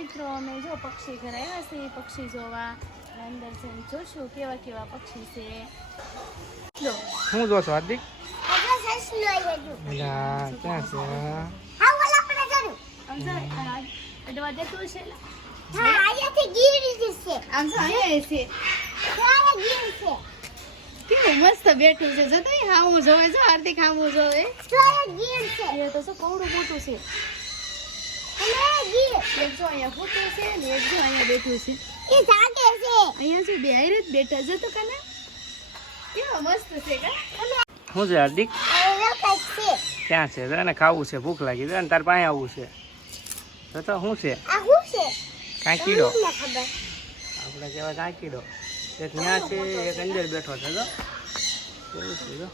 મિત્રો અમે જો પક્ષી ઘરે આવ્યા છે પક્ષી જોવા. અંદર જઈને જોશું કેવા કેવા પક્ષી છે. જો. શું જો છો હાર્દિક? ક્યાં છે? અડવા છે હા અહીંયાથી ગીરી આમ અહીંયા છે. ગીર છે? કેવું મસ્ત બેઠું છે. જો તો હામું જોવે જો હાર્દિક હામું જોવે. ગીર છે? એ તો શું કવડું મોટું છે. અને ગીર એક જો અહીંયા ફૂટું છે ને એક જો અહીંયા બેઠું છે. એ જાગે છે. અહીંયા જો બે હારે જ બેઠા છે તો કને? કેવા મસ્ત છે કા? શું છે હાર્દિક? ક્યાં છે? તને ખાવું છે ભૂખ લાગી. છે ને તાર પાસે આવવું છે. તો તો શું છે? આ શું છે? કાંકીડો આપણે કહેવાય કાંકીડો એક ત્યાં છે એક અંદર બેઠો છે તો કેવું છે જો.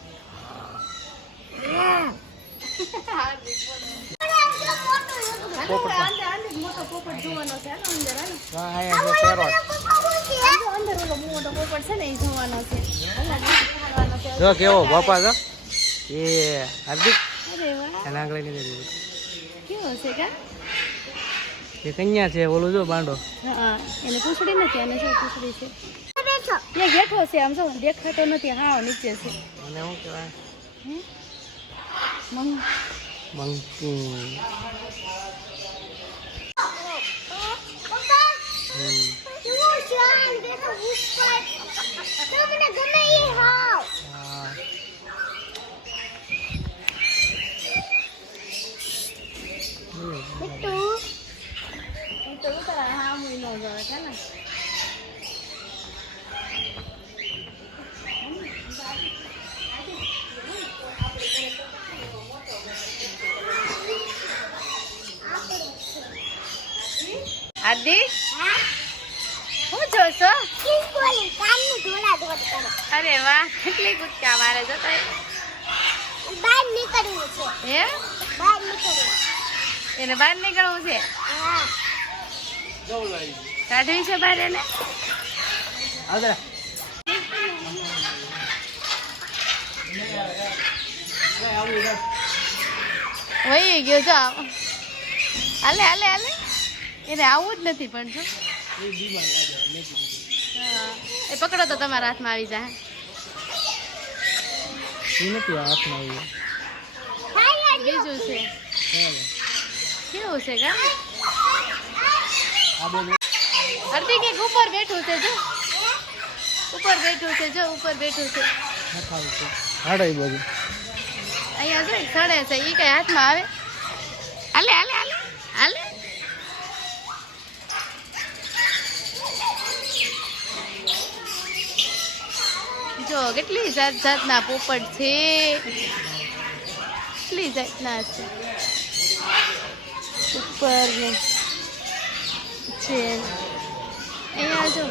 પોપટ. અંદર અંદર મોટો પોપટ જોવાનો છે. અંદર હા અહીંયા છે પેરોટ અંદર ઓલો મોટો પોપટ છે ને એ જોવાનો છે. જો કેવો બાપા જો. એ હાર્દિક એના આગળ નહીં કેવો છે કા? એ કન્યા છે ઓલું જો બાંડો. હા એને પૂછડી નથી એને શું પૂછડી છે. ત્યાં બેઠો છે આમ જો દેખાતો નથી હા નીચે છે. અને શું કહેવાય? મમ મંકી પપ્પા હમ જુઓ શાન બેઠો ઉપર તમને ગમે એ હાવ હા હમ. મિટ્ટુ એ તો ઉતારા હા હું નો જોવે કે ને હાર્દિક હા જોશો અરે વાહ, કેટલી કૂદકા મારે જતો બહાર નીકળવું છે હે? બહાર નીકળવું એને બહાર નીકળવું છે? કાઢવી છે બહાર એને? આવજે. વહી ગયો, જો હાલે હાલે હાલે. એને આવું જ નથી પણ જો. હા. એ પકડો તો તમારા હાથમાં આવી જાય. એ નથી આ હાથમાં આવી હાય બીજું છે. કેવું છે કા આ બોલ હાર્દિક એક ઉપર બેઠું છે જો. ઉપર બેઠું છે જો ઉપર બેઠું છે. નખાવું છે. હાડો એ બધું. અહીંયા જો એક સડે છે એ કઈ હાથમાં આવે? હાલે હાલે હાલે. હાલે. જો, કેટલી જાત જાતના પોપટ છે? કેટલી જાતના છે? ઉપર છે. અહીંયા જો.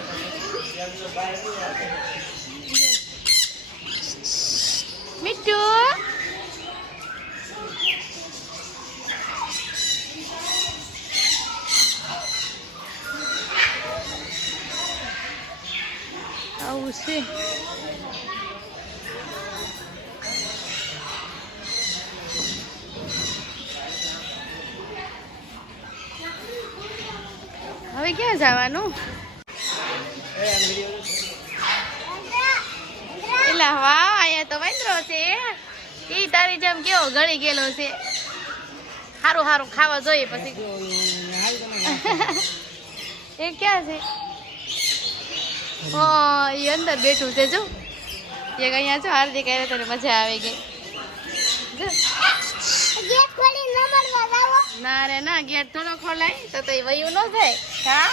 મીઠું? આવું છે. હવે ક્યાં જવાનું? એલા વાહ અહીંયા તો વાંદરો છે. એ તારી જેમ કેવો ગળી ગયેલો છે. સારું સારું ખાવા જોઈએ પછી. એ ક્યાં છે? હા એ અંદર બેઠું છે જો. એક અહીંયા છો હાર્દિક આવ્યો તને મજા આવી ગઈ. ના રે ના ગેટ થોડો ખોલાય તો તો વયું ન થાય હા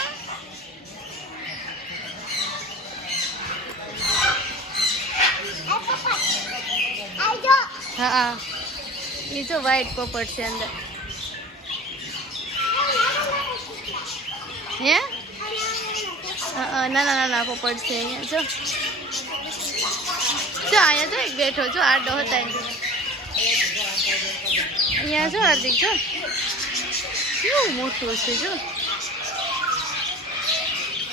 હા. એ જો વ્હાઈટ પોપટ છે અંદર. હા? નાના નાના પોપટ છે અહીંયા. જો. જો, અહીંયા જો એક બેઠો, જો આડો હતા અહીંયા જો હાર્દિક, જો. કેવું મોટું છે જો.